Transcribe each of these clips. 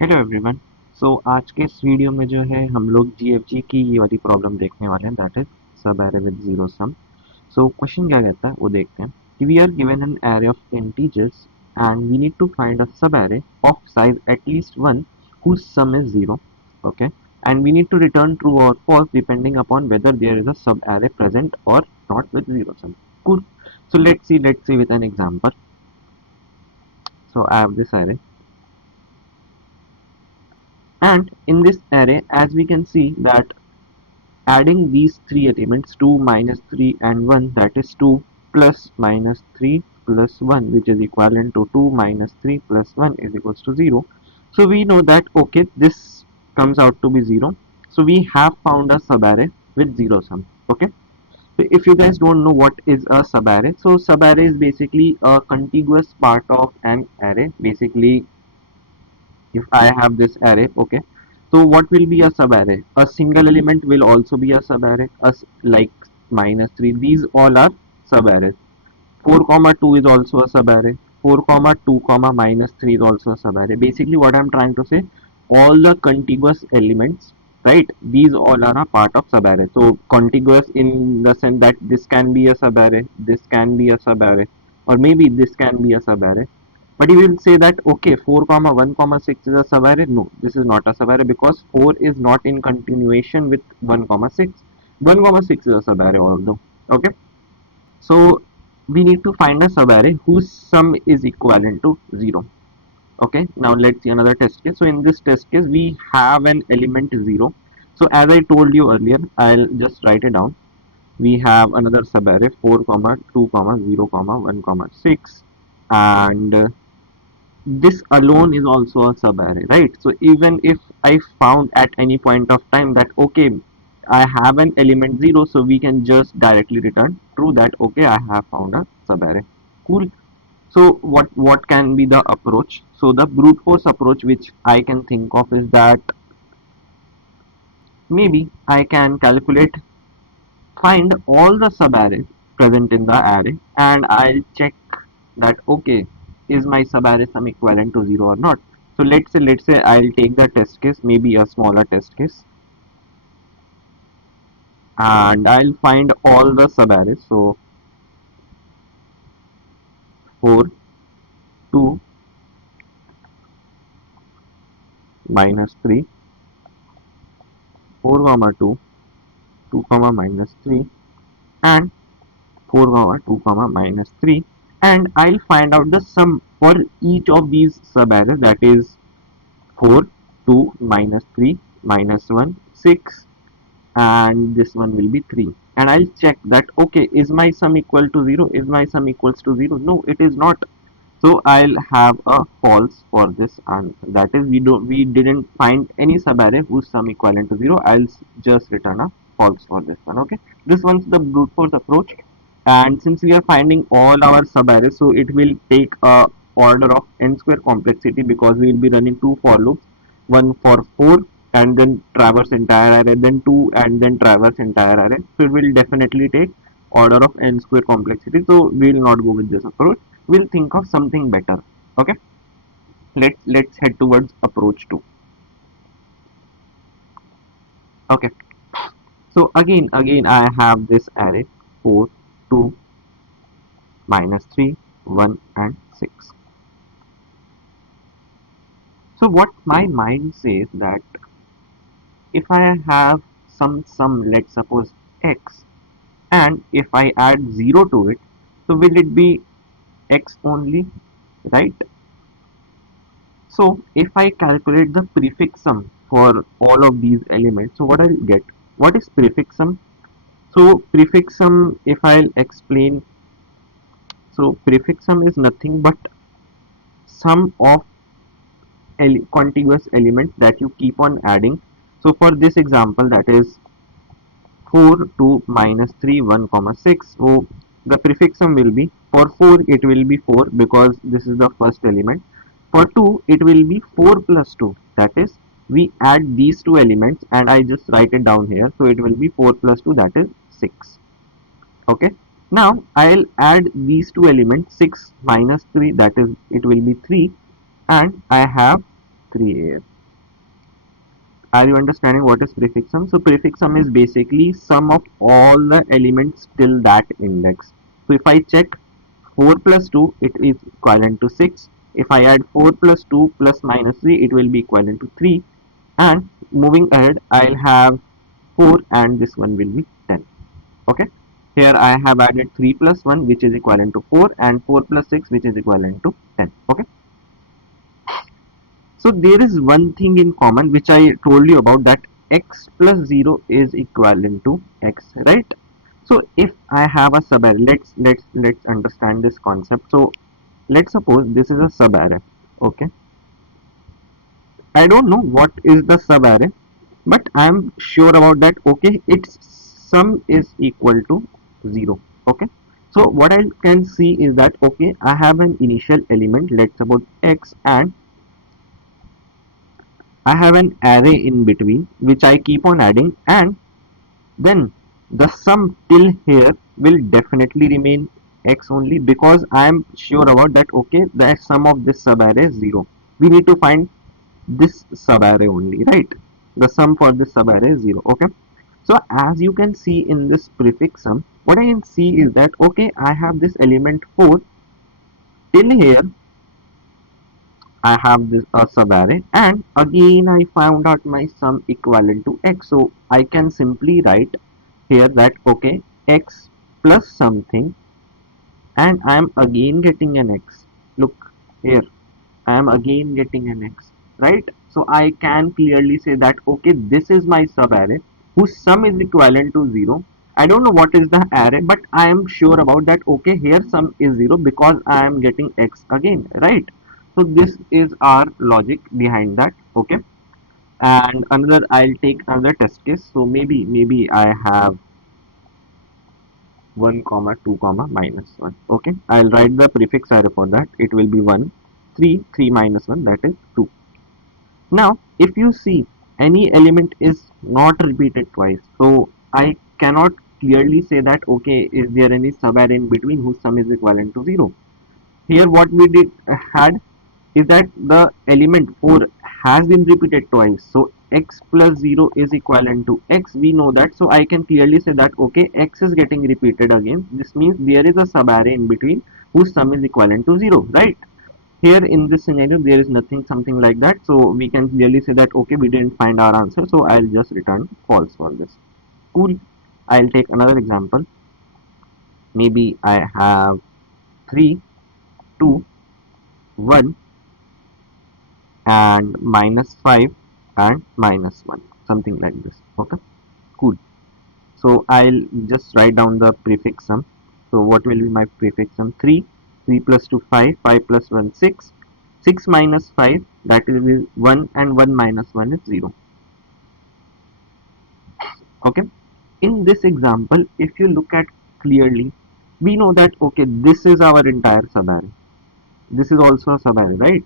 Hello everyone. आज के इस वीडियो में जो है हम लोग GFG की ये वाली प्रॉब्लम देखने वाले हैं, that is subarray with zero sum. Question क्या कहता है वो देखते हैं कि we are given an array of integers and we need to find a subarray of size at least one whose sum is zero. Okay, and we need to return true or false depending upon whether there is a sub array present or not with zero sum. Cool. Let's see with an example. I have this array, and in this array as we can see that adding these three elements 2 minus 3 and 1, that is 2 plus minus 3 plus 1, which is equivalent to 2 minus 3 plus 1 is equals to 0. So we know that okay, this comes out to be 0. So we have found a subarray with zero sum. Okay, so if you guys don't know what is a subarray, so subarray is basically a contiguous part of an array. Basically, if I have this array, okay, so what will be a subarray? A single element will also be a subarray, like minus 3, these all are subarrays. 4 comma 2 is also a subarray. 4 comma 2 comma minus 3 is also a subarray. Basically what I'm trying to say, all the contiguous elements, right, these all are a part of subarray. So contiguous in the sense that this can be a subarray, this can be a subarray, or maybe this can be a subarray. But you will say that okay, 4 comma 1 comma 6 is a subarray. No, this is not a subarray because 4 is not in continuation with 1 comma 6. 1 comma 6 is a subarray although. Okay, so we need to find a subarray whose sum is equivalent to 0. Okay, now let's see another test case. So in this test case we have an element 0. So as I told you earlier, I'll just write it down. We have another subarray 4 comma 2 comma 0 comma 1 comma 6, and this alone is also a subarray, right? So even if I found at any point of time that okay, I have an element 0, so we can just directly return true that okay, I have found a subarray. Cool. So what can be the approach? So the brute force approach which I can think of is that maybe I can calculate, find all the subarrays present in the array, and I'll check that okay, is my subarray sum equivalent to 0 or not. So let's say I'll take the test case, maybe a smaller test case, and I'll find all the subarrays. So 4 2 minus 3, 4 comma 2, 2 comma minus 3, and 4 comma 2 comma minus 3, and I'll find out the sum for each of these subarrays, that is 4 2 minus 3 minus 1 6, and this one will be 3, and I'll check that okay, is my sum equal to 0, is my sum equals to 0? No, it is not. So I'll have a false for this answer, that is we didn't find any subarray whose sum equivalent to 0. I'll just return a false for this one. Okay, this one's the brute force approach, and since we are finding all our subarrays, so it will take a order of n square complexity because we will be running two for loops, one for 4 and then traverse entire array, then 2 and then traverse entire array. So it will definitely take order of n square complexity, so we will not go with this approach. We'll think of something better. Okay, let's head towards approach 2. Okay, so again I have this array 4 2 minus 3 1 and 6. So what my mind says that if I have some sum, let's suppose x, and if I add 0 to it, so will it be x only, right? So if I calculate the prefix sum for all of these elements, so what I'll get? What is prefix sum? So prefix sum, if I'll explain, so prefix sum is nothing but sum of contiguous elements that you keep on adding. So for this example, that is 4 2 minus 3 1 comma 6. So the prefix sum will be, for 4 it will be 4 because this is the first element. For 2 it will be 4 plus 2, that is we add these two elements and I just write it down here, so it will be 4 plus 2, that is 6. Okay, now I'll add these two elements 6 minus 3, that is it will be 3, and I have 3 here. Are you understanding what is prefix sum? So prefix sum is basically sum of all the elements till that index. So if I check 4 plus 2, it is equivalent to 6. If I add 4 plus 2 plus minus 3, it will be equivalent to 3. And moving ahead, I'll have 4 and this one will be 10. Okay. Here I have added 3 plus 1, which is equivalent to 4, and 4 plus 6, which is equivalent to 10. Okay. So there is one thing in common which I told you about, that x plus 0 is equivalent to x, right? So if I have a subarray, let's understand this concept. So let's suppose this is a subarray. Okay, I don't know what is the subarray, but I am sure about that. Okay, its sum is equal to 0. Okay, so what I can see is that, okay, I have an initial element, let's suppose x, and I have an array in between which I keep on adding, and then the sum till here will definitely remain x only, because I am sure about that, okay, the sum of this subarray is 0. We need to find this subarray only, right? The sum for this subarray is 0. Okay, so as you can see in this prefix sum, what I can see is that, okay, I have this element 4 till here. I have this subarray, and again I found out my sum equivalent to x. So I can simply write here that, okay, x plus something, and I am again getting an x. Look here, I am again getting an x, right? So I can clearly say that, okay, this is my subarray whose sum is equivalent to 0. I don't know what is the array, but I am sure about that, okay, here sum is 0 because I am getting x again, right? So this is our logic behind that. Okay, and another, I'll take another test case. So maybe I have 1 comma 2 comma minus 1. Okay, I'll write the prefix array for that. It will be 1 3 3 minus 1, that is 2. Now if you see, any element is not repeated twice, so I cannot clearly say that, okay, is there any subarray in between whose sum is equivalent to 0. Here what we did had is that the element 4 has been repeated twice, so x plus 0 is equivalent to x, we know that. So I can clearly say that, okay, x is getting repeated again, this means there is a subarray in between whose sum is equivalent to 0, right? Here in this scenario there is nothing something like that, so we can clearly say that, okay, we didn't find our answer, so I'll just return false for this. Cool. I'll take another example. Maybe I have 3 2 1 and minus 5 and minus 1, something like this. Okay, cool. So I'll just write down the prefix sum. So what will be my prefix sum? 3 3 plus 2 5 5 plus 1 6 6 minus 5, that will be 1, and 1 minus 1 is 0. Okay, in this example, if you look at clearly, we know that, okay, this is our entire subarray, this is also a subarray, right?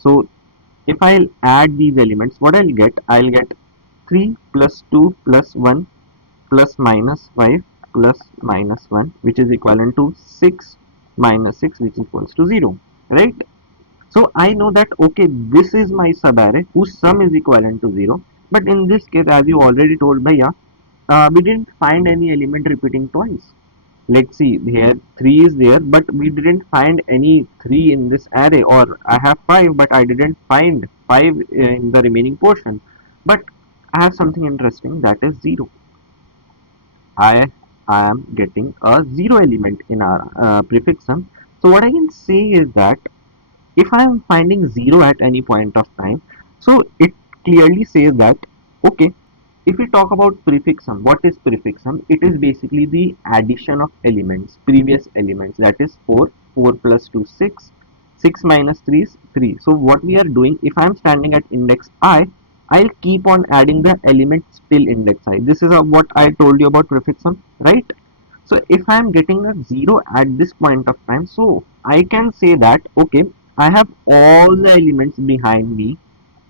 So if I'll add these elements, what I'll get 3 plus 2 plus 1 plus minus 5 plus minus 1, which is equivalent to 6 minus 6, which equals to 0, right? So I know that, okay, this is my subarray whose sum is equivalent to 0. But in this case, as you already told Bhaiya, we didn't find any element repeating twice. Let's see, here 3 is there, but we didn't find any 3 in this array, or I have 5 but I didn't find 5 in the remaining portion. But I have something interesting, that is 0. I am getting a 0 element in our prefix sum. So what I can say is that if I am finding 0 at any point of time, so it clearly says that, okay, if we talk about prefix sum, what is prefix sum? It is basically the addition of elements, previous elements, that is 4 4 plus 2 6 6 minus 3 is 3. So what we are doing, if I am standing at index I, I'll keep on adding the elements till index I. This is what I told you about prefix sum, right? So if I am getting a 0 at this point of time, so I can say that, okay, I have all the elements behind me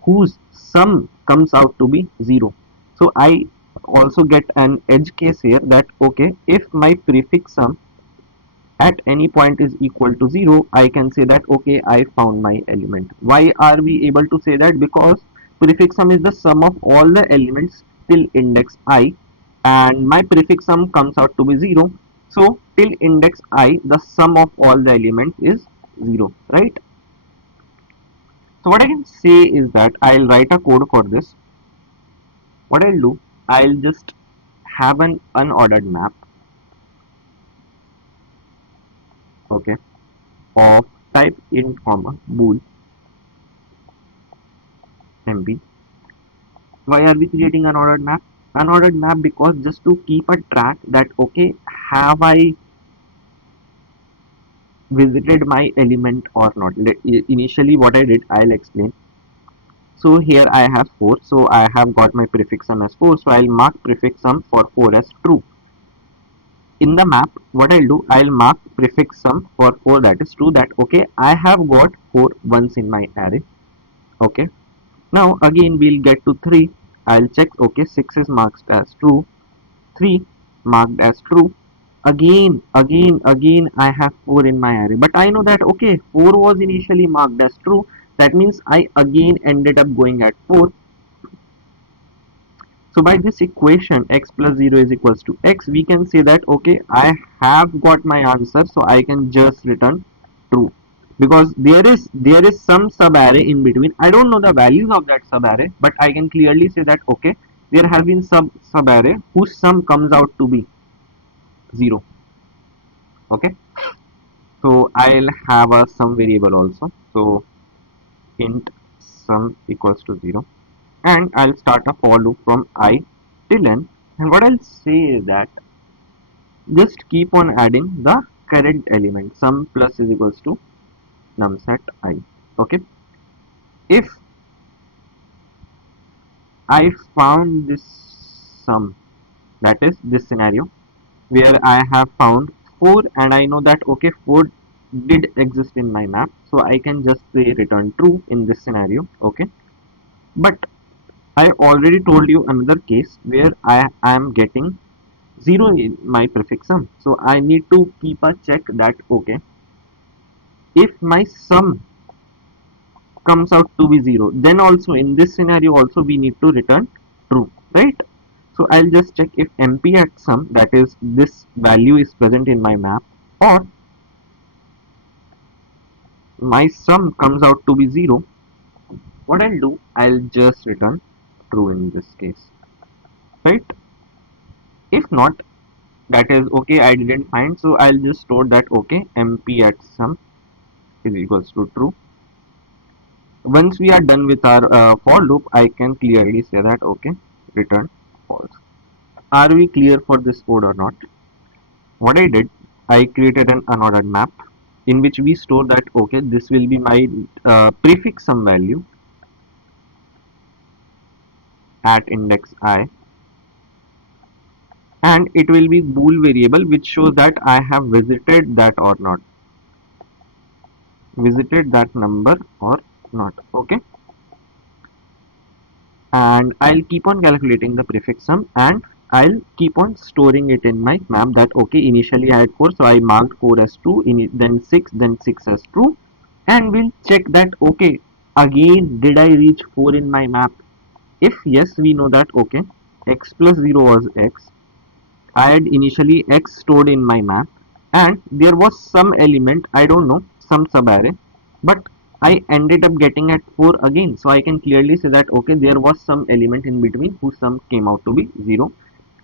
whose sum comes out to be 0. So I also get an edge case here that, okay, if my prefix sum at any point is equal to 0, I can say that okay, I found my element. Why are we able to say that? Because prefix sum is the sum of all the elements till index I, and my prefix sum comes out to be 0. So till index I, the sum of all the elements is 0, right? So what I can say is that I'll write a code for this. What I'll do, I'll just have an unordered map, okay, of type int comma bool mp. Why are we creating an ordered map? Unordered map because just to keep a track that okay, have I visited my element or not. Initially what I did, I'll explain. So here I have 4, so I have got my prefix sum as 4, so I'll mark prefix sum for 4 as true. In the map, what I'll do, I'll mark prefix sum for 4 that is true, that okay, I have got 4 ones in my array. Okay, now again we'll get to 3. I'll check, okay, 6 is marked as true, 3 marked as true. Again I have 4 in my array, but I know that okay, 4 was initially marked as true. That means I again ended up going at 4. So by this equation x plus 0 is equals to x, we can say that okay, I have got my answer, so I can just return true, because there is some subarray in between. I don't know the values of that subarray, but I can clearly say that okay, there have been subarray whose sum comes out to be 0. Okay, so I'll have a sum variable also, so int sum equals to 0, and I'll start a for loop from I till n, and what I'll say is that just keep on adding the current element. Sum plus is equals to num set I. Okay, if I found this sum, that is this scenario where I have found 4 and I know that okay, 4 did exist in my map, so I can just say return true in this scenario. Okay, but I already told you another case where I am getting 0 in my prefix sum, so I need to keep a check that okay, if my sum comes out to be 0, then also in this scenario also we need to return true, right? So I'll just check if mp at sum, that is this value is present in my map, or my sum comes out to be 0. What I'll do, I'll just return true in this case, right? If not, that is okay, I didn't find, so I'll just store that okay, mp at sum is equals to true. Once we are done with our for loop, I can clearly say that okay, return false. Are we clear for this code or not? What I did, I created an unordered map in which we store that okay, this will be my prefix sum value at index I, and it will be bool variable which shows that I have visited that or not, visited that number or not. Okay, and I'll keep on calculating the prefix sum, and I'll keep on storing it in my map that okay, initially I had 4, so I marked 4 as true, then 6, then 6 as true, and we'll check that okay, again did I reach 4 in my map. If yes, we know that okay, x plus 0 was x, I had initially x stored in my map, and there was some element, I don't know, some subarray, but I ended up getting at 4 again. So I can clearly say that okay, there was some element in between whose sum came out to be 0.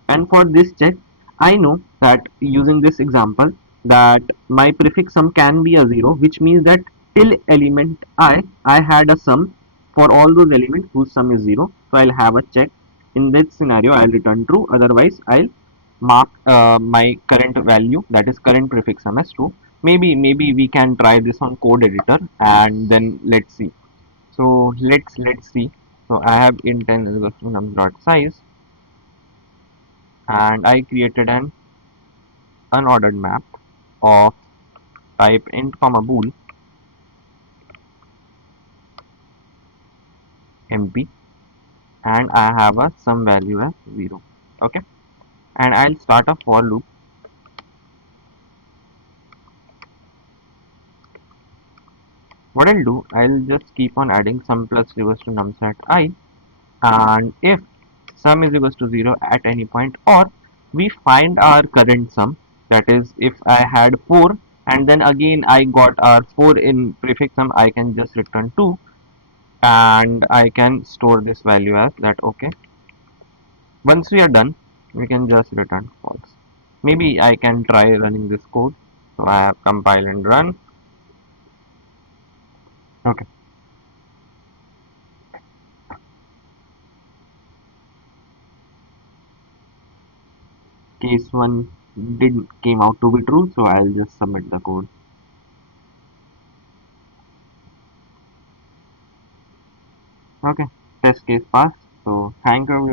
And for this check, I know that using this example that my prefix sum can be a 0, which means that till element I had a sum for all those elements whose sum is 0. So I'll have a check. In this scenario, I'll return true. Otherwise, I'll mark my current value, that is current prefix sum, as true. Maybe we can try this on code editor, and then let's see. So let's see. So I have int n is equal to num dot size, and I created an unordered map of type int comma bool mp, and I have a sum value as 0. Okay, and I'll start a for loop what I'll do, I'll just keep on adding sum plus equals to num set I, and if sum is equals to 0 at any point, or we find our current sum, that is if I had 4 and then again I got our 4 in prefix sum, I can just return 2 and I can store this value as that. Okay, once we are done, we can just return false. Maybe I can try running this code. So I have compile and run. Okay, case 1 did came out to be true, so I'll just submit the code. Okay, test case passed. So thank you everyone.